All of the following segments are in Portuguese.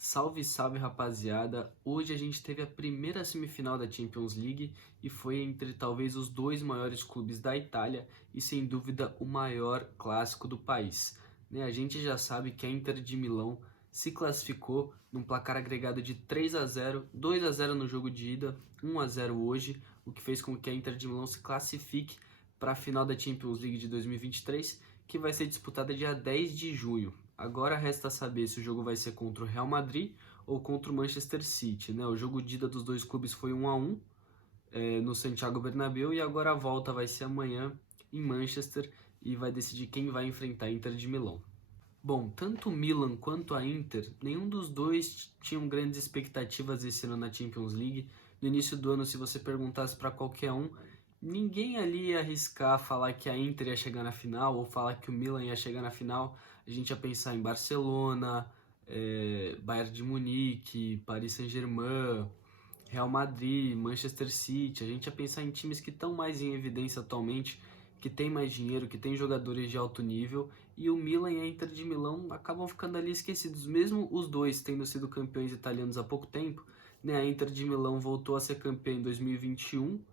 Salve, salve rapaziada! Hoje a gente teve a primeira semifinal da Champions League e foi entre talvez os dois maiores clubes da Itália e sem dúvida o maior clássico do país. A gente já sabe que a Inter de Milão se classificou num placar agregado de 3-0, 2-0 no jogo de ida, 1-0 hoje, o que fez com que a Inter de Milão se classifique para a final da Champions League de 2023, que vai ser disputada dia 10 de junho. Agora resta saber se o jogo vai ser contra o Real Madrid ou contra o Manchester City, né? O jogo de ida dos dois clubes foi 1-1 no Santiago Bernabéu e agora a volta vai ser amanhã em Manchester e vai decidir quem vai enfrentar a Inter de Milão. Bom, tanto o Milan quanto a Inter, nenhum dos dois tinham grandes expectativas esse ano na Champions League. No início do ano, se você perguntasse para qualquer um, ninguém ali ia arriscar falar que a Inter ia chegar na final ou falar que o Milan ia chegar na final. A gente ia pensar em Barcelona, Bayern de Munique, Paris Saint-Germain, Real Madrid, Manchester City. A gente ia pensar em times que estão mais em evidência atualmente, que tem mais dinheiro, que tem jogadores de alto nível, e o Milan e a Inter de Milão acabam ficando ali esquecidos, mesmo os dois tendo sido campeões italianos há pouco tempo, né? A Inter de Milão voltou a ser campeã em 2021,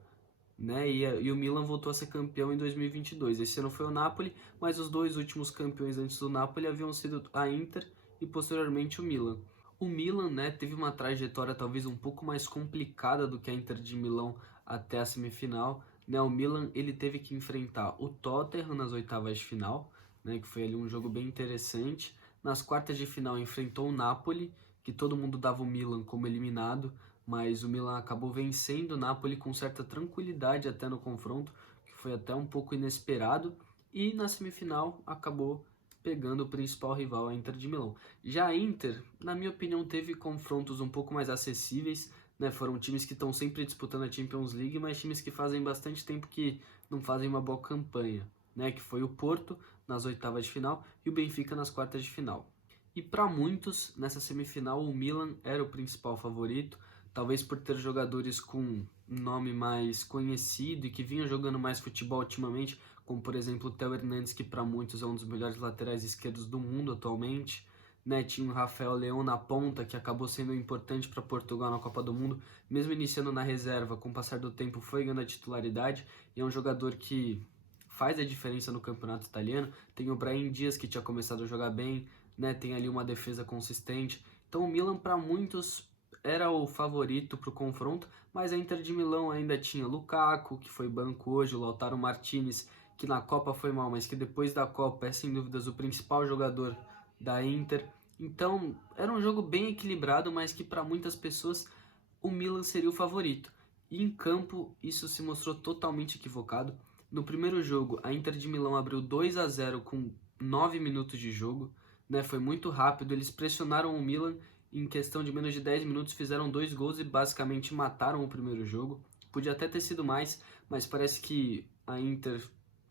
né? E o Milan voltou a ser campeão em 2022. Esse ano foi o Napoli, mas os dois últimos campeões antes do Napoli haviam sido a Inter e posteriormente o Milan. O Milan, né, teve uma trajetória talvez um pouco mais complicada do que a Inter de Milão até a semifinal, né? O Milan ele teve que enfrentar o Tottenham nas oitavas de final, né, que foi ali um jogo bem interessante. Nas quartas de final enfrentou o Napoli, que todo mundo dava o Milan como eliminado, mas o Milan acabou vencendo o Napoli com certa tranquilidade até no confronto, que foi até um pouco inesperado, e na semifinal acabou pegando o principal rival, a Inter de Milão. Já a Inter, na minha opinião, teve confrontos um pouco mais acessíveis, né? Foram times que estão sempre disputando a Champions League, mas times que fazem bastante tempo que não fazem uma boa campanha, né? Que foi o Porto nas oitavas de final e o Benfica nas quartas de final. E para muitos, nessa semifinal, o Milan era o principal favorito, talvez por ter jogadores com um nome mais conhecido e que vinham jogando mais futebol ultimamente, como por exemplo o Theo Hernandes, que para muitos é um dos melhores laterais esquerdos do mundo atualmente, né? Tinha o Rafael Leão na ponta, que acabou sendo importante para Portugal na Copa do Mundo, mesmo iniciando na reserva, com o passar do tempo foi ganhando a titularidade, e é um jogador que faz a diferença no campeonato italiano. Tem o Brahim Dias, que tinha começado a jogar bem, né? Tem ali uma defesa consistente. Então o Milan para muitos era o favorito para o confronto, mas a Inter de Milão ainda tinha Lukaku, que foi banco hoje, o Lautaro Martinez, que na Copa foi mal, mas que depois da Copa é sem dúvidas o principal jogador da Inter. Então era um jogo bem equilibrado, mas que para muitas pessoas o Milan seria o favorito. E em campo isso se mostrou totalmente equivocado. No primeiro jogo, a Inter de Milão abriu 2-0 com 9 minutos de jogo, né? Foi muito rápido, eles pressionaram o Milan, em questão de menos de 10 minutos fizeram 2 gols e basicamente mataram o primeiro jogo. Podia até ter sido mais, mas parece que a Inter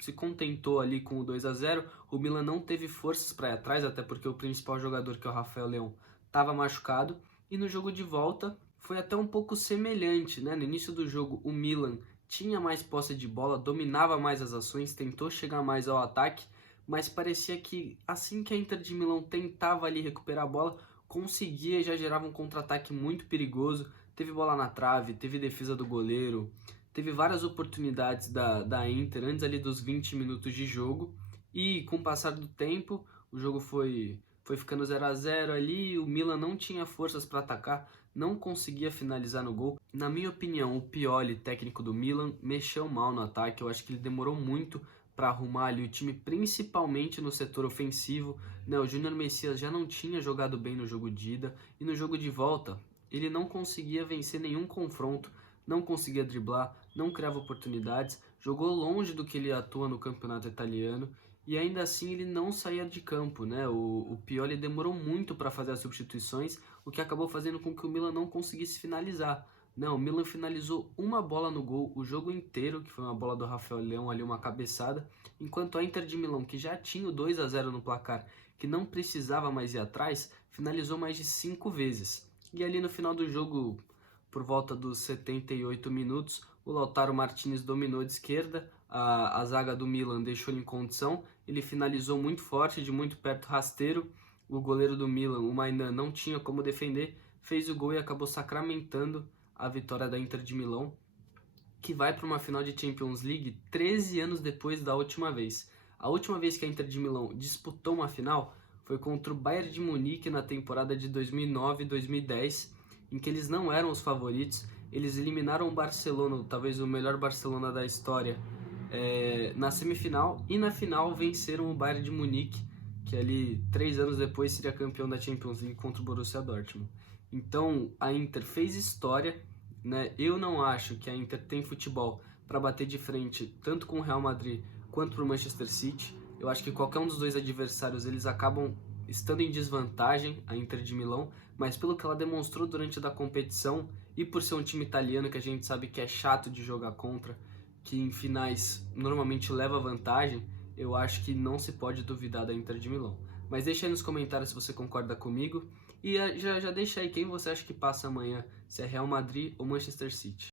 se contentou ali com o 2-0. O Milan não teve forças para ir atrás, até porque o principal jogador, que é o Rafael Leão, estava machucado. E no jogo de volta foi até um pouco semelhante, né? No início do jogo, o Milan tinha mais posse de bola, dominava mais as ações, tentou chegar mais ao ataque, mas parecia que assim que a Inter de Milão tentava ali recuperar a bola, conseguia e já gerava um contra-ataque muito perigoso. Teve bola na trave, teve defesa do goleiro, teve várias oportunidades da Inter antes ali dos 20 minutos de jogo, e com o passar do tempo o jogo foi ficando 0-0 ali, o Milan não tinha forças para atacar, não conseguia finalizar no gol. Na minha opinião, o Pioli, técnico do Milan, mexeu mal no ataque. Eu acho que ele demorou muito para arrumar ali o time, principalmente no setor ofensivo, né? O Júnior Messias já não tinha jogado bem no jogo de ida, e no jogo de volta ele não conseguia vencer nenhum confronto, não conseguia driblar, não criava oportunidades, jogou longe do que ele atua no campeonato italiano, e ainda assim ele não saía de campo, né? O Pioli demorou muito para fazer as substituições, o que acabou fazendo com que o Milan não conseguisse finalizar. Não, o Milan finalizou uma bola no gol o jogo inteiro, que foi uma bola do Rafael Leão ali, uma cabeçada, enquanto a Inter de Milão, que já tinha o 2-0 no placar, que não precisava mais ir atrás, finalizou mais de 5 vezes. E ali no final do jogo, por volta dos 78 minutos, o Lautaro Martinez dominou de esquerda, a zaga do Milan deixou ele em condição, ele finalizou muito forte, de muito perto, rasteiro, o goleiro do Milan, o Maignan, não tinha como defender, fez o gol e acabou sacramentando a vitória da Inter de Milão, que vai para uma final de Champions League 13 anos depois da última vez. A última vez que a Inter de Milão disputou uma final foi contra o Bayern de Munique na temporada de 2009-2010, em que eles não eram os favoritos, eles eliminaram o Barcelona, talvez o melhor Barcelona da história, na semifinal, e na final venceram o Bayern de Munique, que ali 3 anos depois seria campeão da Champions League contra o Borussia Dortmund. Então a Inter fez história, né? Eu não acho que a Inter tem futebol para bater de frente tanto com o Real Madrid quanto para o Manchester City. Eu acho que qualquer um dos dois adversários eles acabam estando em desvantagem, a Inter de Milão, mas pelo que ela demonstrou durante a competição e por ser um time italiano que a gente sabe que é chato de jogar contra, que em finais normalmente leva vantagem, eu acho que não se pode duvidar da Inter de Milão. Mas deixa aí nos comentários se você concorda comigo e já deixa aí quem você acha que passa amanhã, se é Real Madrid ou Manchester City.